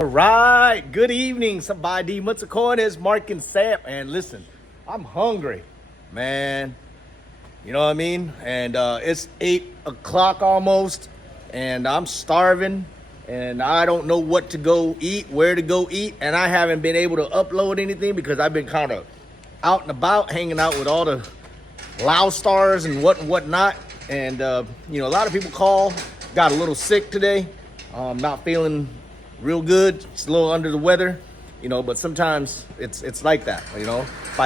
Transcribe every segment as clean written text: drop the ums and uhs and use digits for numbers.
All right, good evening. Sabadi Mutsakon is Mark and Sap. And listen, I'm hungry, man. You know what I mean? And it's 8 o'clock almost, and I'm starving, and I don't know what to go eat, where to go eat, and I haven't been able to upload anything because I've been kind of out and about, hanging out with all the Loud stars and whatnot. And, you know, a lot of people call, got a little sick today, not feeling real good, just a little under the weather, you know, but sometimes it's like that, you know. ไป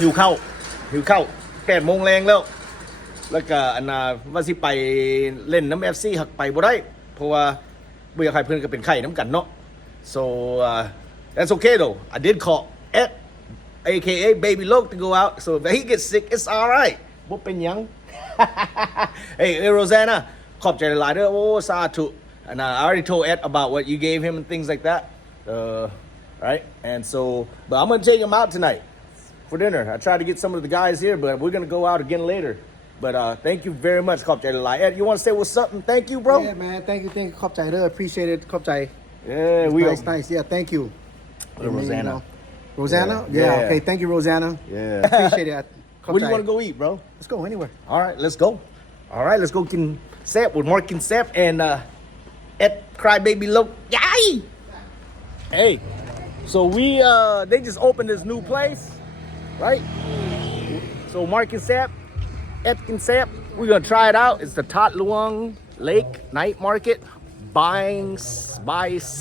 หิวข้าว8 โมงแรงแล้วก็อันน่ะว่าสิไปเล่นน้ำ FC หักไปบ่ได้เพราะว่าบ่อยากให้เพิ่นก็เป็นไข้น้ำกันเนาะ so that's okay though. I did call Ed aka Baby Loke to go out, so if he gets sick it's all right บ่เป็นหยัง hey Rosanna ขอบใจหลายๆเด้อโอ้สาธุ and I already told Ed about what you gave him and things like that right and so but I'm going to take him out tonight for dinner. I tried to get some of the guys here, but we're going to go out again later. But thank you very much, ขอบใจหลายๆ Ed, you want to say what's up and thank you, bro? Yeah, man. Thank you. ขอบใจเด้อ appreciate it. ขอบใจ Yeah, we nice. Yeah, thank you. Rosanna. Rosanna? Yeah. Okay, thank you, Rosanna. Yeah. Appreciate it. Where do you want to go eat, bro? Let's go anywhere. All right, let's go. All right, let's go กินแซ่บ with Mark and Sap and Ed Crybaby Loke. Yay! Hey, so they just opened this new place, right? So Mark and Sap, Ed and Sap, we're going to try it out. It's the Tat Luang Lake Night Market,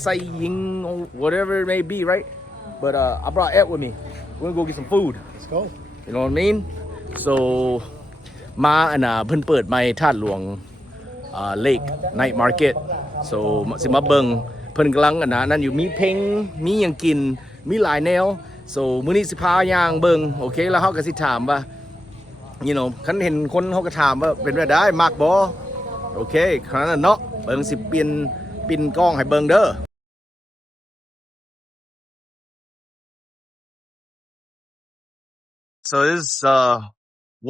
saying whatever it may be, right? But I brought Ed with me. We're going to go get some food. Let's go. You know what I mean? So มาอันน่ะเพิ่นเปิดใหม่ธาตุหลวงLake Night Market. So สิมาเบิ่งเพิ่นกำลังอันน่ะนั่นอยู่มีเพลงมีหยังกินมีหลายแนว So มื้อนี้สิพาย่างเบิ่งโอเคแล้วเฮาก็สิถามว่า you know คันเห็นคนเฮาก็ถามว่าเป็นไปได้มักบ่โอเคครั้งนั้นเนาะเบิ่งสิปิ่นกล้องให้เบิ่งเด้อ So this is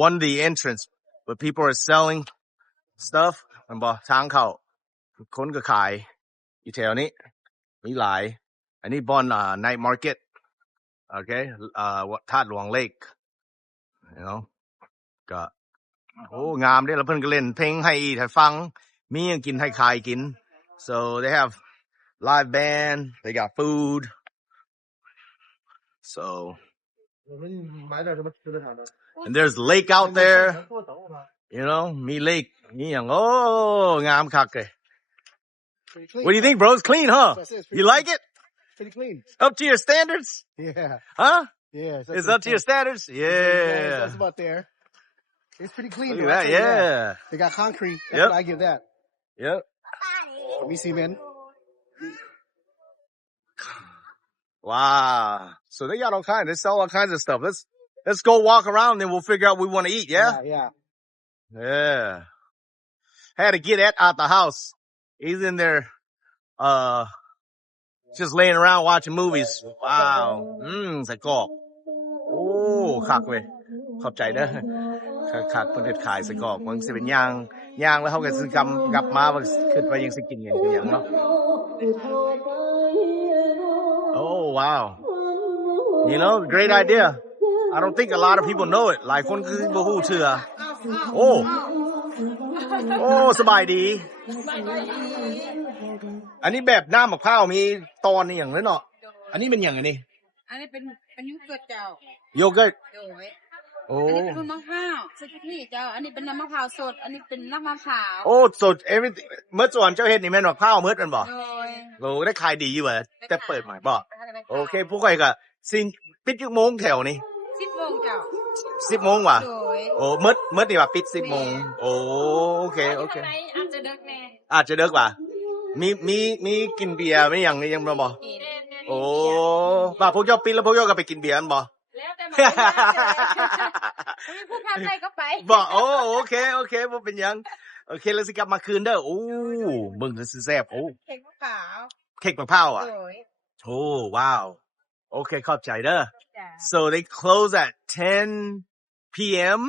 one of the entrance where people are selling stuff มันบ่ทางเข้าคนก็ขายอยู่แถวนี้มีหลายอันนี้บอนnight market okay ธาตุหลวง Lake you know ก็โอ้งามเด้แล้วเพิ่นก็เล่นเพลงให้ฟังมีหยังกินให้ขายกิน so they have live band they got food so and there's lake out there you know มี lake มีหยังโอ้งามคักเลย What do you think, bro? It's clean, huh? You like it? Pretty clean. Up to your standards? Yeah. Huh? Yeah. It's up to your standards? Yeah. That's about there. It's pretty clean. Look at that, yeah. They got concrete. That's Yep. what I give that. Yep. Let me see, man. Wow. So they got all kinds. They sell all kinds of stuff. Let's go walk around and then we'll figure out what we want to eat, yeah? Yeah. Yeah. Had to get Ed out the house. He's in there just laying around watching movies. Wow. ใส่กรอกโอ้คักเว้ยขอบใจเด้อคักเพิ่นเฮ็ดขายใส่กรอกมันสิเป็นย่างแล้วเฮาก็สิกลับมาว่าคิดว่ายังสิกินหยังคือหยังเนาะ Oh wow. You know, great idea. I don't think a lot of people know it. หลายคนคือบ่ฮู้ชื่อโอ้สบายดีอันนี้แบบน้ำมะพร้าวมีตอนนี่หยังเลยเนาะอันนี้เป็นหยังอันนี้เป็นโยเกิร์ตเจ้าโยเกิร์ตโอ้อันนี้เป็นมะพร้าวสกิที่เจ้าอันนี้เป็นน้ำมะพร้าวสดอันนี้เป็นน้ำมะพร้าวโอ้สด everything เมื่อส่วนเจ้าเฮ็ดนี่แม่นมะพร้าวเมื่อมันบ่โอ้ได้ขายดีอยู่บ่แต่เปิดใหม่บ่โอเคพวกข่อยก็สิปิดจักโมงแถวนี้10 โมงเจ้า10 โมงว่ะโอ้เมื่อนี่ว่าปิด10 โมงโอ้โอเคอาจจะดึกแน่อาจจะดึกว่ะมีกินเบียร์มั้ยยังบ่โอ้ว่าพวกเจ้าปิดแล้วพวกเจ้าก็ไปกินเบียร์กันบ่แล้วแต่มันมีผู้พาไปก็ไปบ่โอเคบ่เป็นหยังโอเคแล้วสิกลับมาคืนเด้อโอ้เบิ่งคือสิแซ่บโอ้เค้กมะพร้าวอ่ะโอ้ว้าวโอเคขอบใจเด้อ So they close at 10 p.m.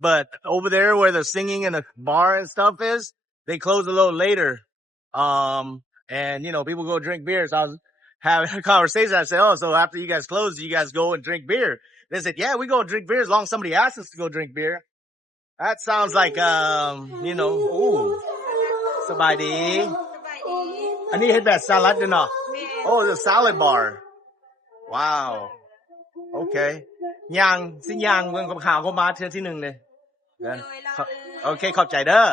but over there where the singing and the bar and stuff is they close a little later and people go drink beer. So I was having a conversation. I said, "Oh, so after you guys close, you guys go and drink beer?" They said, "Yeah, we go drink beer as long as somebody asks us to go drink beer." That sounds like ooh สบายดี อันนี้เฮ็ดแบบสลัดด้วยเนาะ Oh, the salad bar. Wow. Okay. ย่างสิย่างเบิ่งกับข่าวเข้ามาเทื่อที่1เลยนะโอเคขอบใจเด้อ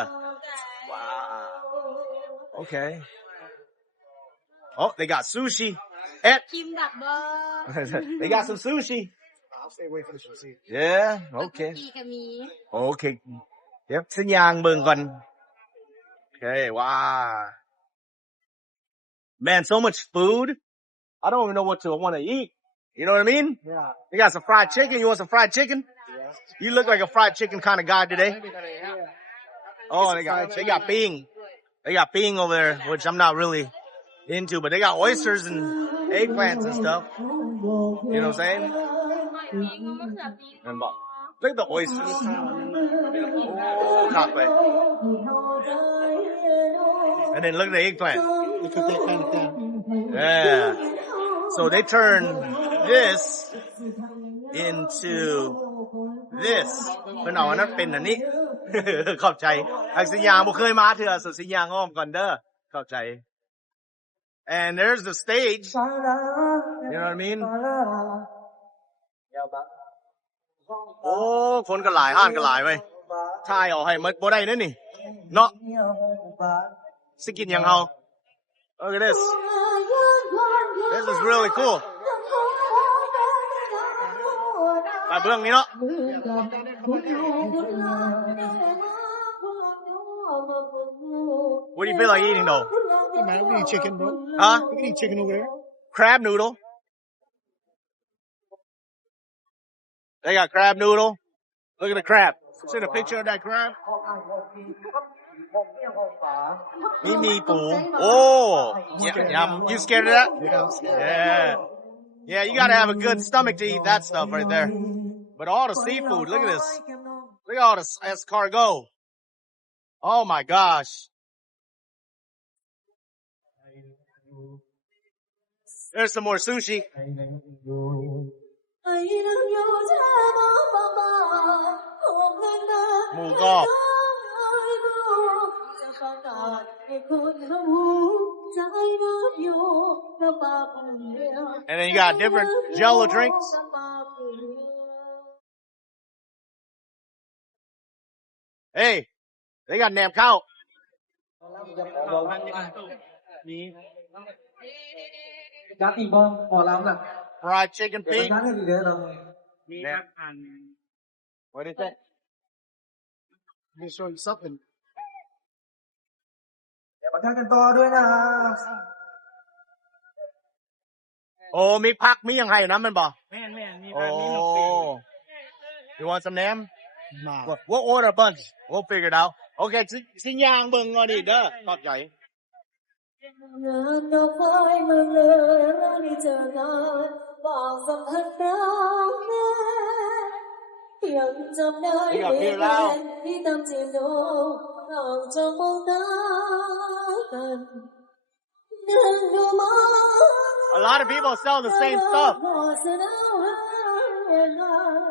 Wow. Okay. Oh, they got sushi. คิมดักบ่ They got some sushi. I'll stay away from the sushi. Yeah, okay. กีก็มี Okay. เดี๋ยวสิย่างเบิ่งก่อน Okay, wow. Man, so much food. I don't even know what to want to eat. You know what I mean? Yeah. They got some fried chicken. You want some fried chicken? Yes. You look like a fried chicken kind of guy today. Oh, they got ping. They got ping over there, which I'm not really into, but they got oysters and eggplants and stuff. You know what I'm saying? And look at the oysters. Oh, chocolate. And then look at the eggplant. Look at that kind of thing. Yeah. So they turn this into this. เพิ่นเอาอันนั้นเป็นอันนี้ ขอบใจอักสิยางบ่เคยมาเทื่อสุสิยางอ้อมก่อนเด้อขอบใจ And there's the stage. You know what I mean? โอ้คนก็หลายห้านก็หลายเว้ยถ่ายออกให้หมดบ่ได้เด้อนี่เนาะสิกินหยังเฮา Look at this. This is really cool. ไปเบิ่งนี่เนาะ What do you feel like eating though? Hey man, we can eat chicken, bro. Huh? We can eat chicken over there. Crab noodle. They got crab noodle. Look at the crab. See the picture of that crab? นี่มีปู Oh, yeah. You scared of that? Yeah. Yeah, you gotta have a good stomach to eat that stuff right there. But all the seafood, look at this. Look at all the escargot. Oh my gosh. There's some more sushi. หมูกรอบ And then you got different jello drinks. Hey, they got nam cow. จัดอีบ่พอแล้วน่ะ Fried chicken เดี๋ยว feet. นั้นให้ดีเด้อเรา What is that? Let me show you something. เดี๋ยวมาทานกันต่อด้วยนะ โอ้มีผักมีหยังให้นะมันบ่ แม่นมี โอ้ ผักมีนกปี You want some nam? Nah. We'll order a bunch. We'll figure it out. Okay, สิย่างเบิ่งก่อนอีกเด้อขอบใจ งานดอกไม้เมืองเลยเราได้เจองานบอกสัมพันธ์เราแน่ยังจำได้ที่ตามจีบน้องน้องจะมองตากันนั่งดูมอง A lot of people sell the same stuff.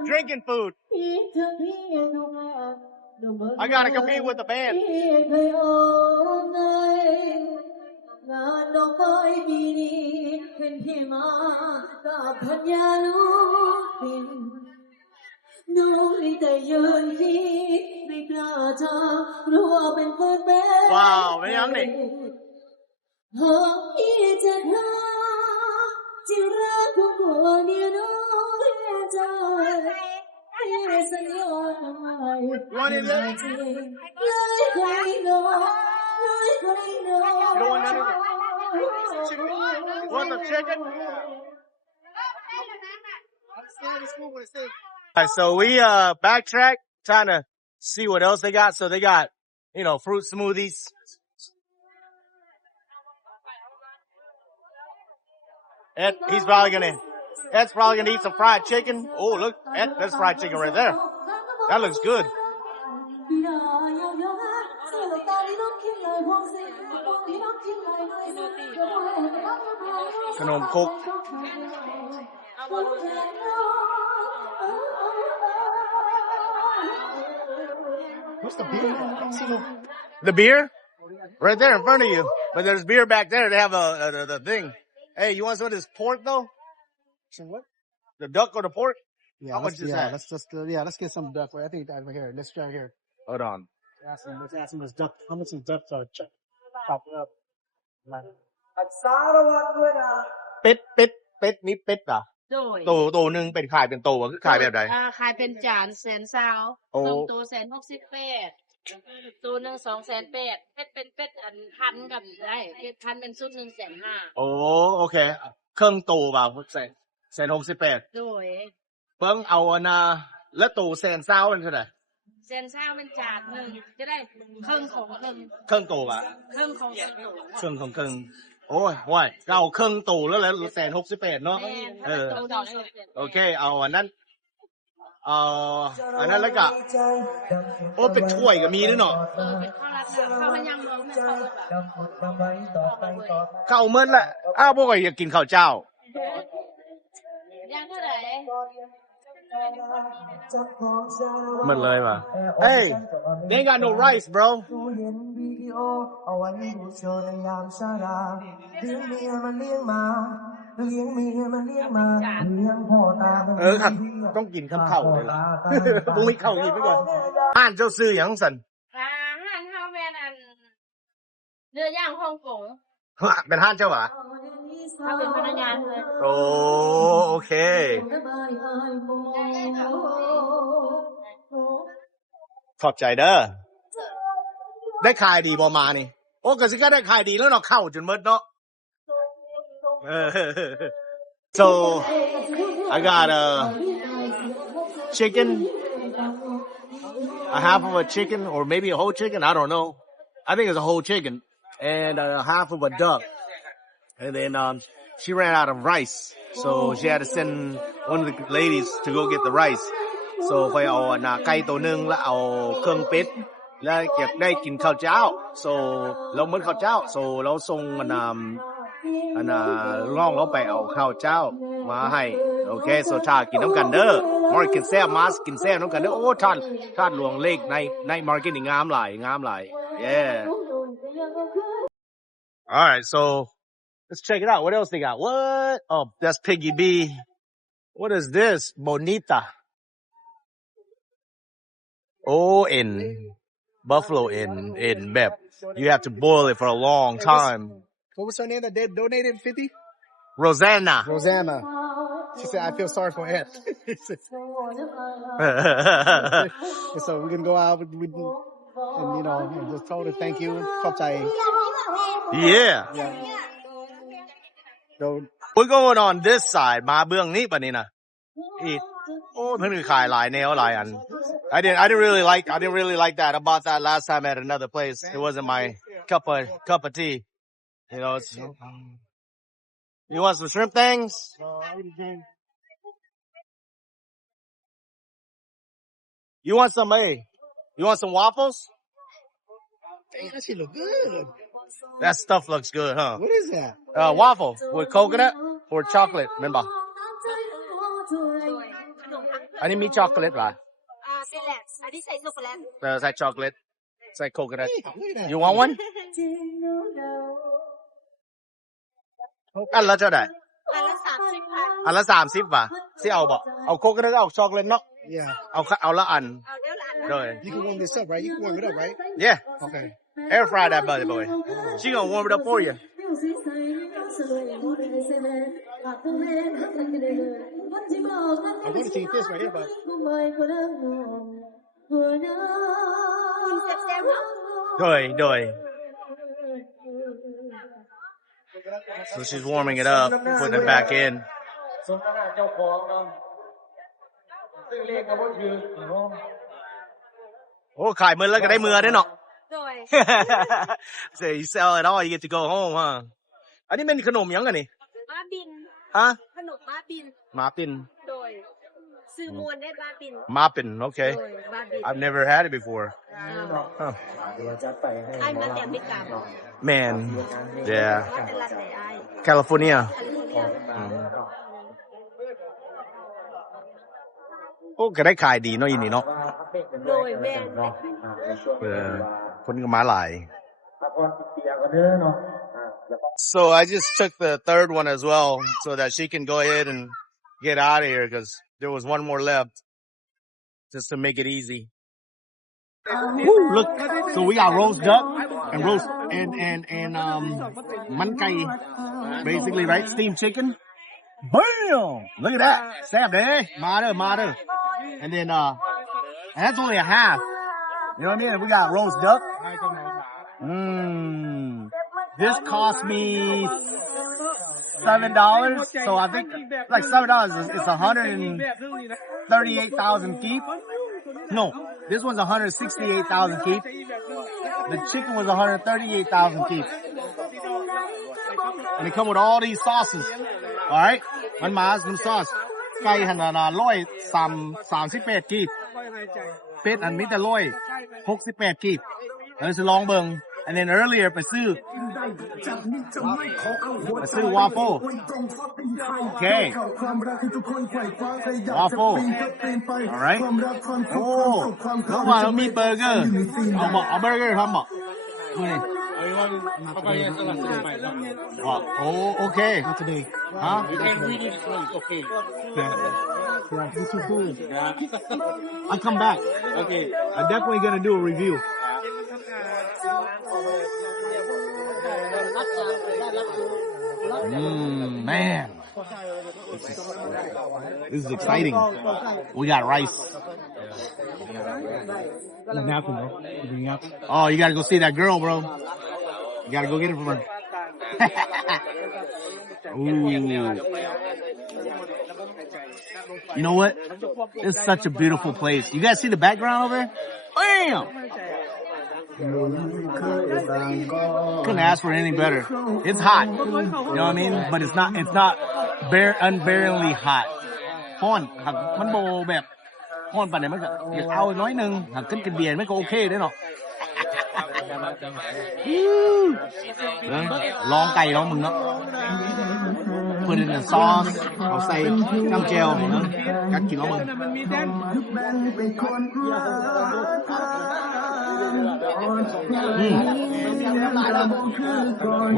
Drinking food. I gotta compete with the band. งานดอกไม้ปีนี้เป็นที่มากับพันยาลูกบินน้องได้แต่ยืนคิดไม่กล้าจะรู้ว่าเป็นคนแบบ ว้าวเป็นยังนี่ หากพี่จะรักจะรักทุกคนเนี่ยน้องเรียกใจให้สัญญาทำไมไม่จริงเลยใครน้องเลยใครน้อง You want none of it? Want the chicken? Alright, so we backtrack trying to see what else they got. So they got, fruit smoothies. Ed, Ed's probably gonna eat some fried chicken. Oh, look, Ed, there's fried chicken right there. That looks good. ขนมครก What's the beer? See no. The beer? Right there in front of you. But there's beer back there. They have the thing. Hey, you want some of this pork though? Some what? The duck or the pork? Yeah, How much is that? let's get some duck. I think over here. Let's try here. Hold on. Let's ask him this duck. How much is duck chop up? สารวัตรด้วยนะ เป็ดนี่เป็ดป่ะ โดย โตนึงเป็นขายเป็นโตบ่คือขายแบบใด ขายเป็นจาน120,000 โอ้ 2ตัว168ตัวหนึง280,000เป็ดเป็นเป็ดอันพันกันได้เป็ดพันเป็นชุด150,000 โอ้โอเคเครื่องโตบ่168 โดย เบิ่งเอาอันน่ะแล้วโต120,000มันเท่าใด 120,000เป็นจานหนึงจะได้ครึ่งของครึ่ง เครื่องโตบ่ ครึ่งของครึ่ง เครื่องของเครื่องโอ้ยห้วยก็เอาเครื่องโตแล้ว168เนาะ แม่น เออ ตัวดอกนี่ โอเคเอาอันนั้นอันนั้นแล้วก็โอ้เป็นถ้วยก็มีด้วยเนาะ เป็นข้าวราดน้ำข้าวมันยังบ่แม่ข้าวเบิดอะ ข้าวมื้อละอ้าวบ่ก็อยากกินข้าวเจ้า ยังเท่าไหร่ หมดเลยว่ะ Hey they ain't got no rice bro ตู้เย็นวิดีโอเอาไว้ดูโชว์ในยามชาราเลี้ยงเมียมันเลี้ยงหมาเลี้ยงเมียมันเลี้ยงหมาเลี้ยงพ่อตา ครับต้องกินข้าวเลยล่ะ บ่มีข้าวกินไปก่อนบ้านเจ้าซื้อหยังซั่น อาหารเฮาแม่นอันเนื้อย่างฮ่องกง เป็นห้านเจ้าหวะ เฮาเป็นพนักงานเลย โอ้โอเค ขอบใจเด้อ ได้ขายดีบ่มานี่ โอ้ก็สิก็ได้ขายดีแล้วเนาะเข้าจนหมดเนาะ So I got a chicken, a half of a chicken or maybe a whole chicken, I don't know. I think it's a whole chicken and a half of a duck. And then she ran out of rice. So she had to send one of the ladies to go get the rice. So ค่อยเอาหน้าไก่ตัวนึงแล้วเอาเครื่องเป็ดแล้วอยากได้กินข้าวเจ้า So เราหมดข้าวเจ้า So เราส่งร้องเราไปเอาข้าวเจ้ามาให้โอเค So ถ้ากินน้ำกันเด้อ Market แซ่บมาสกินแซ่บน้ำกันเด้อโอ้ท่านหลวงเลขใน Market นี่งามหลาย Yeah All right so let's check it out. What else they got? What? Oh, that's Piggy B. What is this? Bonita. Oh, in buffalo in Bep. You have to boil it for a long time. What was her name that donated 50? Rosanna. Rosanna. She said, I feel sorry for Ed. So we're going to go out and, and just told her thank you. ขอบใจ Yeah. So, We're going on this side. มาเบื้องนี้ปะนี่นะ Eat. โอ้เพิ่นขายหลายแนวหลายอัน I didn't really like that. I bought that last time at another place. It wasn't my cup of tea. You know, you want some shrimp things? You want some You want some waffles? Dang, that shit look good. That stuff looks good, huh? What is that? Waffle with coconut or chocolate, remember? อันนี้มีช็อกโกแลตป่ะ เซเลตอันนี้ใส่ช็อกโกแลต ใส่ช็อกโกแลตใส่ coconut. Hey, look at that. You want one? อันละเท่าไหร่ อันละ30 ค่ะ อันละ30บาทสิเอาบ่เอาโคกก็ได้เอาช็อกโกแลตเนาะ Yeah. เอาละอัน เอาเดี๋ยวละอัน โดย You can warm this up, right? You can warm it up, right? Yeah Okay. air fry that bad boy she gonna warm it up for you I want to eat this right here, but แซ่บๆเนาะ โดย so she's warming it up putting it back in สมนาเจ้าของเนาะซึ่งเลขก็บ่ถือเนาะ โอ้ขายมื้อแล้วก็ได้มื้อเด้เนาะ โดย so you sell it all you get to go home huh อันนี้เป็นขนมหยังกันนี่ บ้าบิน ฮะ ขนมบ้าบิน มาปิน โดยซื้อมวนได้บ้าบิน มาปิน okay โดยบ้าบิน I've never had it before huh. เดี๋ยวจะไปให้ ไอ้มาแต่ไม่กลับ man yeah ว่าเป็นรัฐไหนไอ้ California แคลิฟอร์เนีย อ้ก็ได้ขายดีเนาะอีนี่เนาะ โดยแม่น คนก็มาหลาย So I just took the third one as well so that she can go ahead and get out of here because there was one more left just to make it easy. Woo, look, so we got roast duck and roast and man kai, basically, right? Steamed chicken. Bam! Look at that. Stab there. Mother. And then and that's only a half. You know what I mean? We got roast duck. This cost me $7, so I think like $7 is 138,000 keep. No, this one's 168,000 keep. The chicken was 138,000 keep. And they come with all these sauces. All right? มันมาsome sauce. ไก่หั่นน่ะ138กีบเป็ดอันมีแต่168กีบแล้วสิลองเบิ่ง And then earlier ไปซื้อ waffle. Okay. Waffle. All right. Oh, แล้วว่าเรามีเบอร์เกอร์เอาเบอร์เกอร์ทำบ่นี่Oh, okay. Not today. Huh? Okay. I'll come back. Okay. I'm definitely going to do a review. Man. This is exciting. We got rice. Oh, you got to go see that girl, bro. You got to go get it from her. Ooh. You know what? It's such a beautiful place. You guys see the background over there? Bam! Couldn't ask for any better. It's hot. You know what I mean? But it's not unbearably hot. ร้อนหากมันบ่แบบร้อนปานใดมันก็อยากเอาน้อยนึงหากกินเบียร์มันก็โอเคเด้เนาะลองไก่ลองมึงเนาะ Put it in the sauce เอาใส่น้ำเจลเนาะกัดกินลองมึง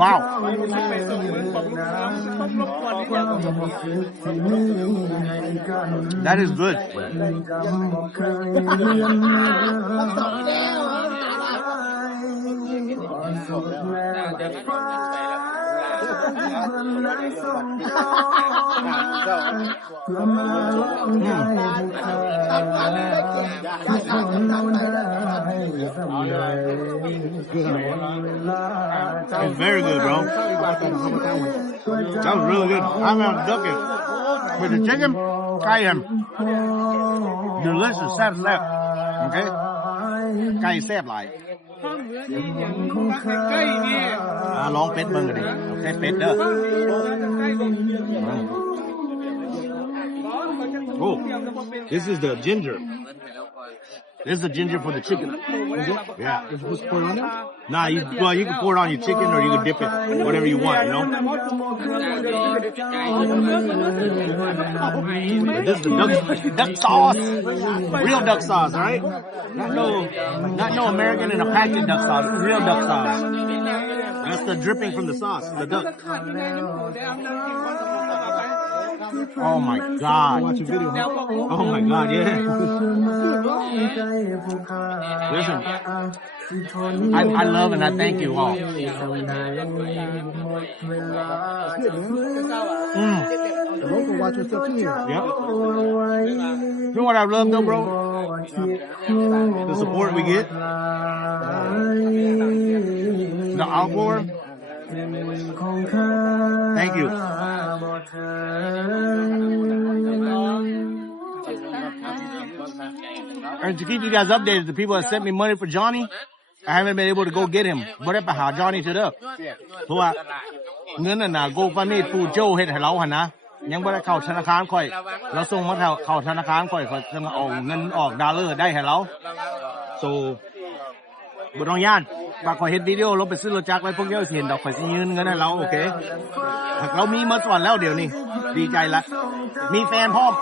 ว้าว That is good. It's very good, bro. That was really good. I'm gonna duck it with the chicken. Try him. Delicious. Sap. Okay. ไก่แซ่บหลายลองเป็ดเบิ่งกันดิใช้เป็ดเด้อ Oh, this is the ginger. This is the ginger for the chicken. Yeah. You're supposed to pour it on there? Nah, you can pour it on your chicken or you can dip it. Whatever you want, you know? This is the duck sauce. Real duck sauce, alright? Not no American in a packet duck sauce. Real duck sauce. That's the dripping from the sauce, the duck. Oh my God. Watch a video. Oh my God, yeah. Listen, I love and I thank you all. The local watchers still too here. Yep. You know what I love though, bro? The support we get. The outpour. Thank you. And to keep you guys updated, the people that sent me money for Johnny, I haven't been able to go get him. บ่ได้ไปหา Johnny เถอะเด้อเพราะว่าเงินน่ะนะ GoFundMe ปู่โจ้เฮ็ดให้เราหั่นนะยังบ่ได้เข้าธนาคารค่อยเราส่งมาเข้าธนาคารค่อยจะมาเอาเงินออกดอลลาร์ได้ให้เรา so บ่ต้องย่านว่าข่อยเฮ็ดวิดีโอลงไปซื้อรถจักรไว้พวกเจ้าสิเห็นดอกข่อยสิยืนเงินให้เราโอเคเรามีหมดก่อนแล้วเดี๋ยวนี้ ดีใจละมีแฟนพร้อม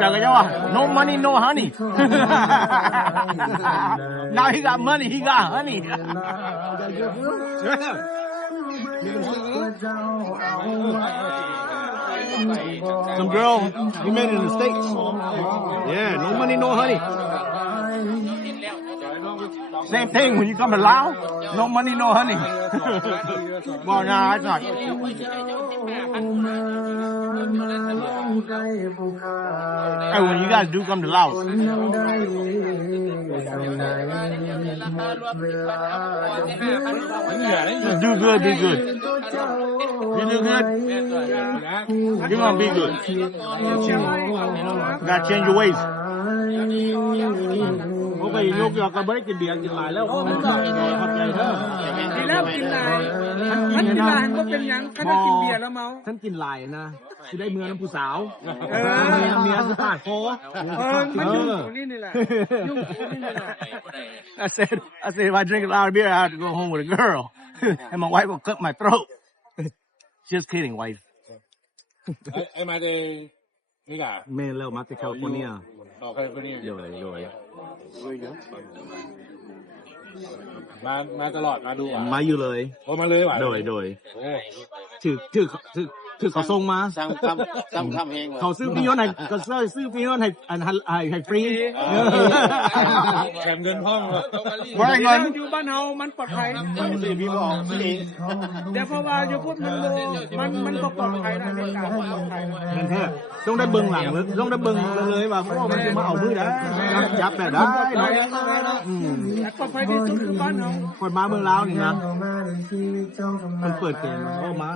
จากกันว่า no money no honey now he got money he got honey some girl he made it in the States yeah no money no honey same thing when you come to Laos no money no honey well nah it's not hey when you guys do come to Laos do good be good you do good you gonna be good gotta change your waysโอเคยกยอก็บ่ได้กินเบียร์กินหลายแล้วขอบใจเด้อดีแล้วกินหลายคันกินหลายบ่เป็นหยังคันกินเบียร์แล้วเมาฉันกินหลายนะสิได้เมือน้ำผู้สาวเมียสิพาดคอมันอยู่ตรงนี้นี่แหละยุ่งตรงนี้นี่แหละ I said if I drink a lot of beer I have to go home with a girl and my wife will cut my throat just kidding wife ไอ้มาเดนี่ล่ะแม่แล้วมาจากแคลิฟอร์เนียแคลิฟอร์เนียโดยมาตลอดมาดูอ่ะมาอยู่เลยโอ้มาเลยว่ะโดยถือเขาส่งมาสั่งคำเองเขาซื้อพี่น้องให้ก็ซื้อพี่น้องให้ฟรีแถมเงินห้องบ่ได้เงินอยู่บ้านเฮามันปลอดภัยพี่บอกเองแต่เพราะว่าอยู่พุ่นมันก็ปลอดภัยนะในการปลอดภัยนั่นแท้ต้องได้เบิ่งหลังต้องได้เบิ่งเลยว่ามันจะมาเอามือได้จับได้ปลอดภัยที่สุดคือบ้านเฮาคนมาเมืองลาวนี่นะมันเปิดเกมเข้ามา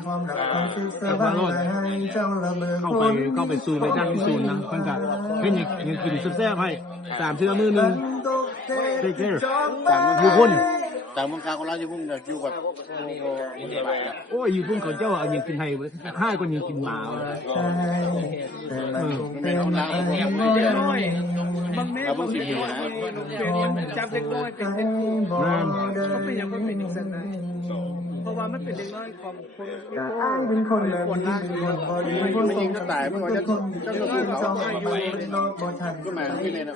เข้าไปซูนไปนั่งที่ซูนนะเพิ่นก็เฮ็ดยังกินแซ่บๆให้3เทื่อมื้อนึงเทคแคร์อยู่พุ่นต่างเมืองกลางของเราอยู่พุ่นอยู่แบบโอ้ยอยู่พุ่นเขาเจ้าเอายังกินให้ห้าคนยังกินหมาบางแม่บางทีมันจับเด็กน้อยเป็นเด็กก็เป็นอย่างมันเป็นอย่างนั้นเพราะว่ามันเป็นเด็กน้อยของคนละมันยิงก็ตายมันก็จะก็มาที่นี่นะ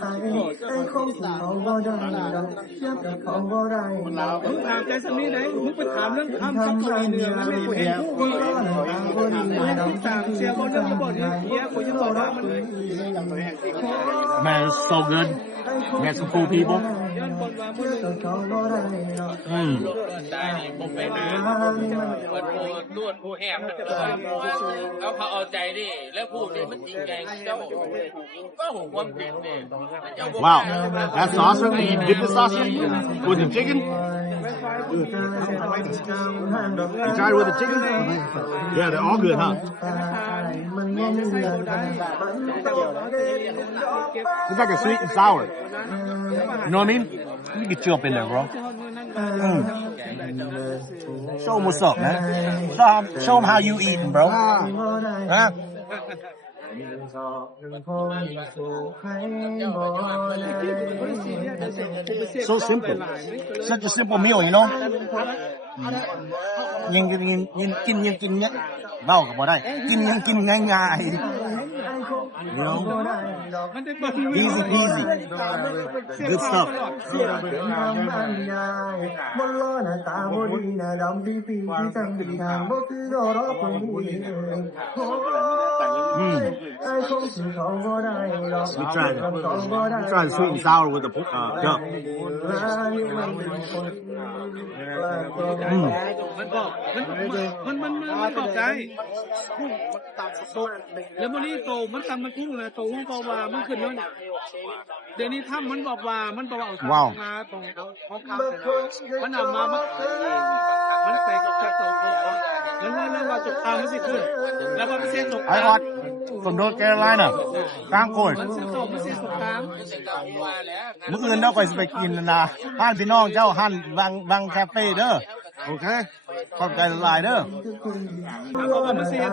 มันลาวมึงถามใจสมีไหนมึงไปถามเรื่องทำซับตัวเนื้อมันไม่กูเห็นผู้ต่างเชียร์บอลเรื่องระบบนี้เฮียกูจะบอกว่ามัน Man, it's so good. Met some cool people. ได้นี่ผมไปหาผู้ผู้แหบเขาเอาใจดิแล้วพูดนี่มันจริงใจเจ้าก็หูความเปลี่ยนนี่ Wow, that's awesome. You dip the sausage with the chicken? You tried it with the chicken? Yeah, they're all good, huh? It's like a sweet and sour. You know what I mean? Let me get you up in there, bro. Show them what's up, man. Show them how you eating, bro. Huh? So simple. Such a simple meal, you know? ยังกินเนี่ยเว้าก็บ่ได้กินง่ายๆ You know? Easy peasy. Good stuff. We try the sweet and sour with the duck. มันบอกใจแล้วมันนี่โตมันตำมันกุ้งนะโตมันบอกว่ามันขึ้นแล้วเดี๋ยวนี้ถ้ามันบอกว่ามันบอกว่ามาตรงมันเอามามันใส่กับโตแล้วว่าจุดทางมันสิขึ้นแล้วว่าเส้นตก I got from North Carolina กลางโคตรมันสิตกค้าง มื้ออื่นเราก็สิไปกินนะห้านพี่น้องเจ้าห้านบางคาเฟ่เด้อโอเคขอบใจหลายเด้อมันเสีย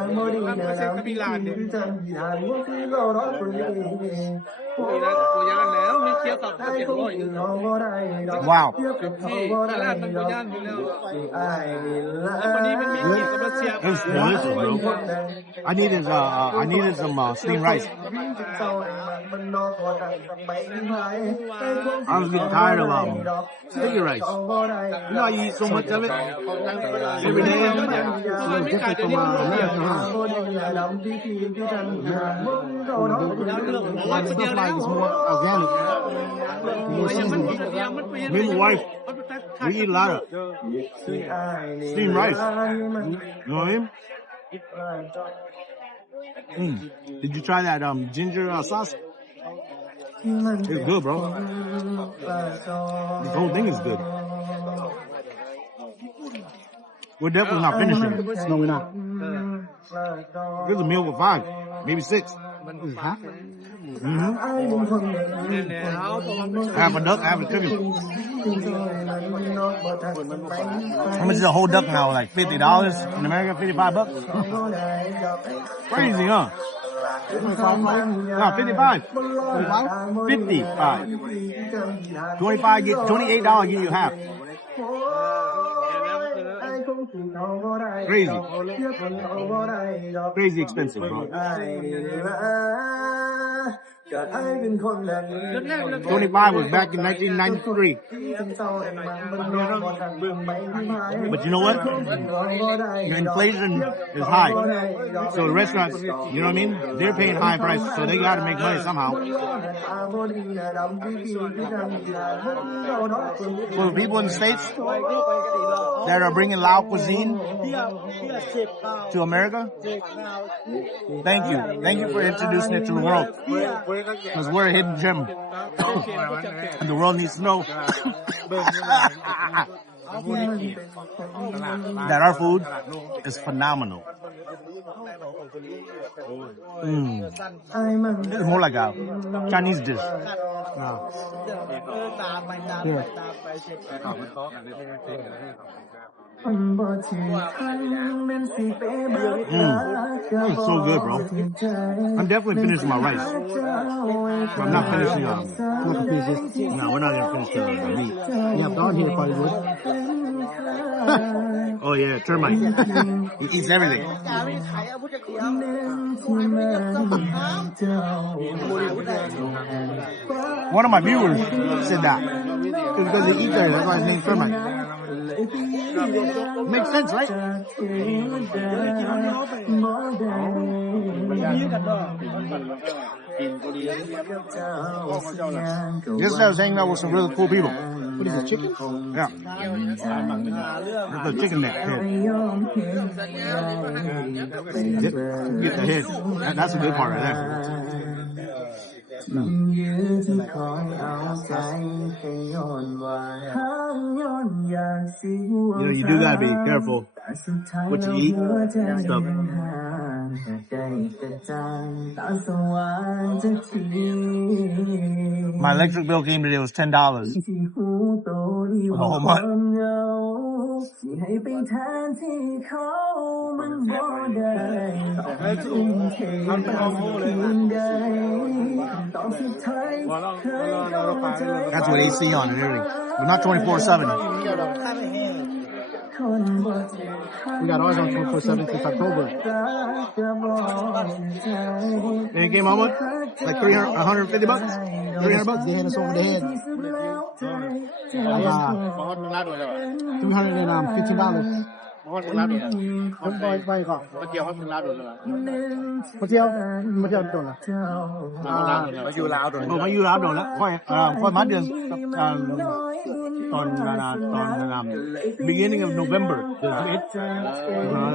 กบิลานเนี่ยกูย่านแล้วมีเคี้ยวตับเก็บร้อยว้าวที่ตลาดมันกูย่านอยู่แล้วแล้ววันนี้มันมีเกียรติกับ เสีย It's delicious, bro. I needed some steamed rice. I was getting tired of sticky rice. You know, I eat so much of it every day. Different from American, huh? Stuff like it's more organic. More seasonal. Me and my wife, we eat a lot of steamed rice. You know what I mean? Did you try that ginger sauce? It's good, bro. The whole thing is good. We're definitely not finishing it. No, we're not. There's a meal with 5, maybe 6. Huh? Half a duck, half a chicken. How much is a whole duck now? Like $50 in America? $55? Crazy, huh? No, 55. 55. $28 give you half. Crazy. Crazy expensive, bro. 25 was back in 1993. But you know what? Inflation is high. So the restaurants, you know what I mean? They're paying high prices, so they got to make money somehow. For the people in the States that are bringing Lao cuisine to America, thank you. Thank you for introducing it to the world. Because we're a hidden gem. And the world needs to know that our food is phenomenal. It's more like a Chinese dish. Here. It's so good, bro. I'm definitely finishing my rice. But I'm not finishing Look at pieces. No, we're not going to finish the meat. You have Don here, probably would. Oh yeah, termite. He eats everything. One of my viewers said that. It's because they eat there, that's why his name's termite. Makes sense, right? Yesterday I was hanging out with some really cool people. What is it, chicken? Yeah. That's the chicken neck head. Get the head. That's a good part right there. You know, you do gotta be careful what you eat and stuff. My electric bill came today was $10 for the whole month. That's what AC on and everything. But not 24/7. We got ours on 24/7 since October. And it came how much? Like $150? $300? They had us over the head. $315. คนไปก่อนมาเที่ยวโดนละมาอยู่ลาวโดนละค่อยมาเดือนตอน beginning of November เดือน11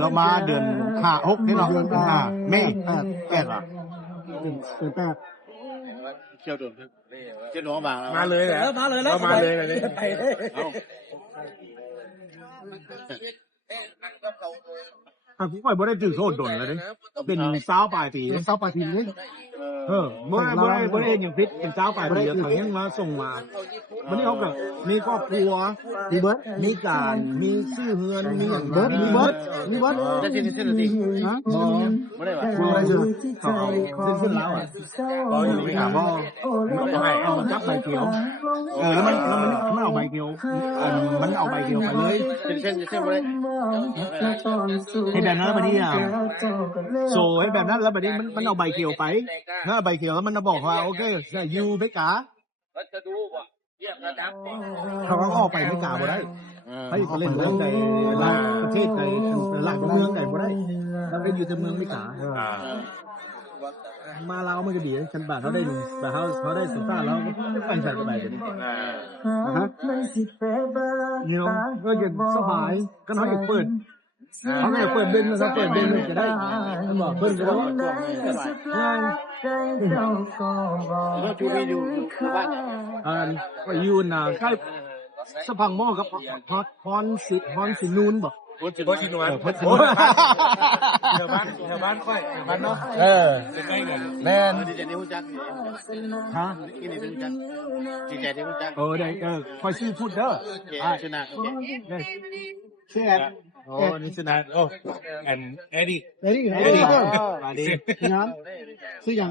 แล้วมาเดือน5 6นี่เนาะเมษ8อ่ะเที่ยวโดนเจ้าหนูมาเลยแหละมาเลยแล้วมาเลยนี่กูไปบ่ได้ถือโทษดนแล้วเด้เป็น20ปลายปี20ปลายปีเด้บ่ได้ยังฟิตเป็น20ปลายปีเขายังมาส่งมาวันนี้เขาก็มีครอบครัวมีเบิดมีการมีซื้อเงินมีหยังเบิดมีเบิดได้สิฮะบ่ได้ว่าบ่ได้ซื้อเขาขึ้นแล้วอ่ะบ่อยู่ไปหาบ่ให้เอาจับใบเขียวแล้วมันเอาใบเขียวมันเอาใบเขียวไปเลยเส้นบ่ได้ให้ได้ แบบนั้นแล้วบัดนี้โซให้แบบนั้นแล้วบัดนี้มันเอาใบเขียวไปนะใบเขียวแล้วมันบอกว่าโอเคยูเมกา วัสดุบ่เรียกระดับ เขาก็ออกไปเมกาบ่ได้ไปเล่นเมืองใดหลายประเทศใดหลายเมืองใดบ่ได้แล้วไปอยู่แต่เมืองเมกามาลาวมันก็ดีฉันบาทเขาได้บาทเขาได้สงสารแล้วก็ไปใส่สบายกันฮะนี่เนาะก็จะสบายก็น้อยเปิดเขาไม่เปิดเบนนะเปิดเบนเลยจะได้บอกเพิ่นก็ได้แล้วชูวีอยู่บ้านไปอยู่น่ะใกล้สะพังหม้อกับฮอนสินูนบ่คนสิบ่สินวนเดี๋ยวบ้านค่อยบ้านเนาะใกล้ๆกันแม่น ดีใจที่ฮู้จักฮะ กินนี่ฮู้จักดีใจที่ฮู้จักได้ค่อยชื่อพูดเด้อชนะแซ่บโอ้นี่ชนะโอ้แอนเอดี้มาดีงั้นชื่อหยัง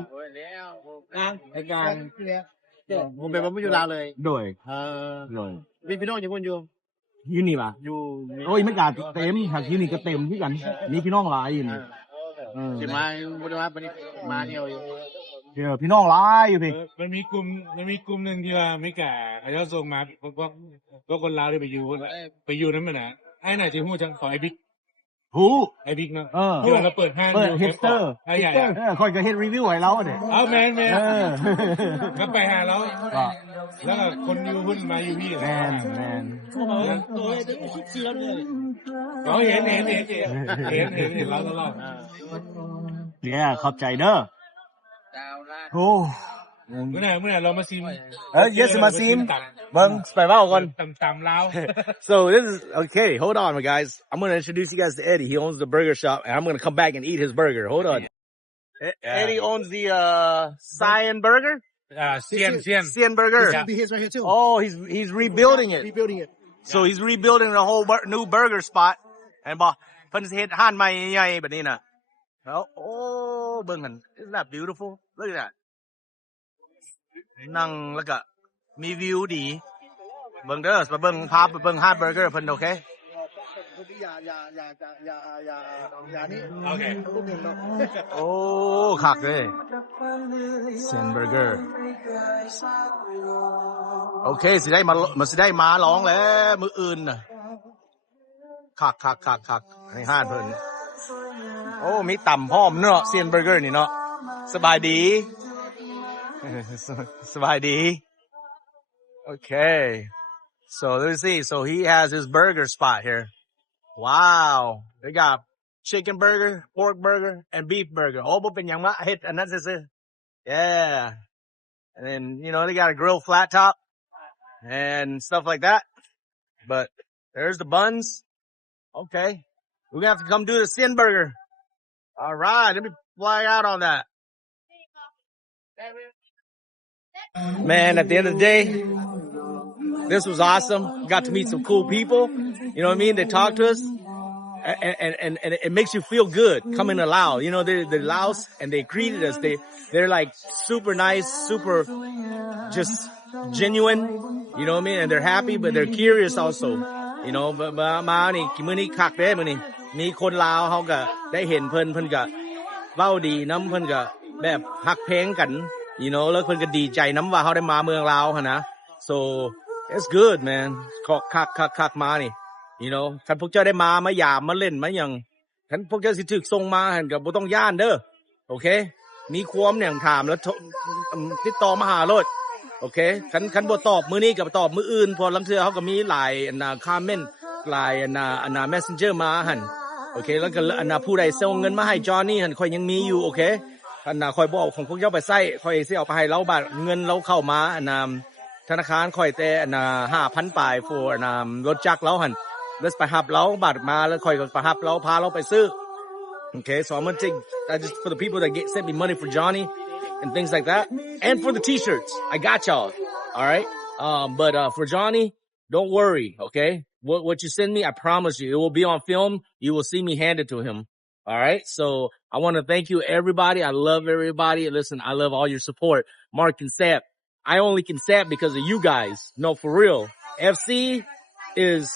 ไอ้การผมเป็นบ่อยู่ลาวเลยโดยมีพี่น้องอยู่คนอยู่นี่ป่ะอยู่โอ้ยมันก็เต็มหากอยู่นี่ก็เต็มคือกันมีพี่น้องหลายอยู่นี่สิมาบ่ได้มาเดียวอยู่พี่น้องหลายอยู่พี่มันมีกลุ่มนึงที่ว่าไม่กล้าเขาจะส่งมาพวกคนลาวที่ไปอยู่นั้นมันน่ะไอ้น่ะสิฮู้จังขอไอ้บิ๊กฮู้ไอ้บิ๊กเนาะที่ว่าเราเปิดห้างอยู่ฮิปสเตอร์ค่อยก็เฮ็ดรีวิวให้เราเนี่ยแม่นก็ไปหาเราแล้วก็คนอยู่หุ้นมาอยู่พี่แม่นเห็นเราตลอดเนี่ยขอบใจเด้อโอ้เมื่อไหร่เรามาซิมyes มาซิมเบิ่งไปเว้าก่อนตำลาว So this is okay, hold on guys. I'm going to introduce you guys to Eddie. He owns the burger shop and I'm going to come back and eat his burger. Hold on. Eddie owns the Cyan Burger? Cyan Burger. He's right here too. Oh, he's rebuilding it. So he's rebuilding the whole new burger spot. And บ่เพิ่นสิเฮ็ดร้านใหม่ใหญ่ๆแบบนี้น่ะแล้วโอ้เบิ่งหั่น Isn't that beautiful? Look at that. นั่งแล้วก็มีวิวดีเบิ่งเด้อไปเบิ่งภาพไปเบิ่งฮาร์ดเบอร์เกอร์เพิ่นโอเคอย่านี่โอเคโอ้คักเลยเซนเบอร์เกอร์โอเคสิได้มาร้องแล้วมื้ออื่นน่ะคักให้ฮาร์ดเพิ่นโอ้มีต่ำพร้อมเนาะเซนเบอร์เกอร์นี่เนาะสบายดีOkay. So let's see. So he has his burger spot here. Wow. They got chicken burger, pork burger, and beef burger. All but yang ma hit and that's it. Yeah. And then, they got a grilled flat top and stuff like that. But there's the buns. Okay. We're going to have to come do the Sin Burger. All right. Let me fly out on that. Man, at the end of the day, this was awesome. Got to meet some cool people. You know what I mean? They talked to us. And it makes you feel good coming to Laos. They're Laos and they greeted us. They're like super nice, super just genuine. You know what I mean? And they're happy, but they're curious also. But มานี่มื้อนี้คักเด้มื้อนี้มีคนลาวเฮาก็ได้เห็นเพิ่นก็เว้าดีนำเพิ่นก็แบบฮักเพลงกันแล้วเพิ่นก็ดีใจนำว่าเฮาได้มาเมืองลาวหั่นนะ So it's good man คักมานี่คันพวกเจ้าได้มายามมาเล่นมาหยังคันพวกเจ้าสิถูกส่งมาหั่นก็บ่ต้องย้านเด้อโอเคมีความหยังถามแล้วติดต่อมาหาโลดโอเคคันบ่ตอบมื้อนี้ก็ตอบมื้ออื่นเพราะลำเทื่อเฮาก็มีหลายคอมเมนต์หลายMessenger มาหั่นโอเคแล้วก็ผู้ใดส่งเงินมาให้จอห์นนี่หั่นค่อยยังมีอยู่โอเคค่อยบ่เอาของพวกเจ้าไปใช้ค่อยสิเอาไปให้เราบาทเงินเราเข้ามาธนาคารค่อยแต่5,000 ปลาย for รถจักรเราหั่นแล้วไปรับเราบาทมาแล้วค่อยก็ไปรับเราพาเราไปซื้อ Okay, so I'm going to take just for the people that sent me money for Johnny and things like that and for the t-shirts. I got y'all. All right? But for Johnny, don't worry, okay? What you send me, I promise you, it will be on film. You will see me hand it to him. All right? So I want to thank you everybody. I love everybody. Listen, I love all your support. Mark and Sap. I only can Sap because of you guys. No, for real. FC is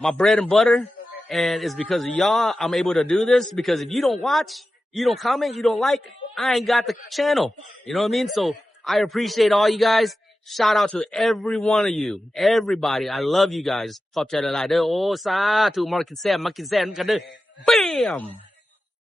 my bread and butter. And it's because of y'all I'm able to do this, because if you don't watch, you don't comment, you don't like, I ain't got the channel. You know what I mean? So I appreciate all you guys. Shout out to every one of you. Everybody. I love you guys. ขอบใจหลายๆเด้อโอ้สาธุ Mark and Sam กันเด้อ Bam!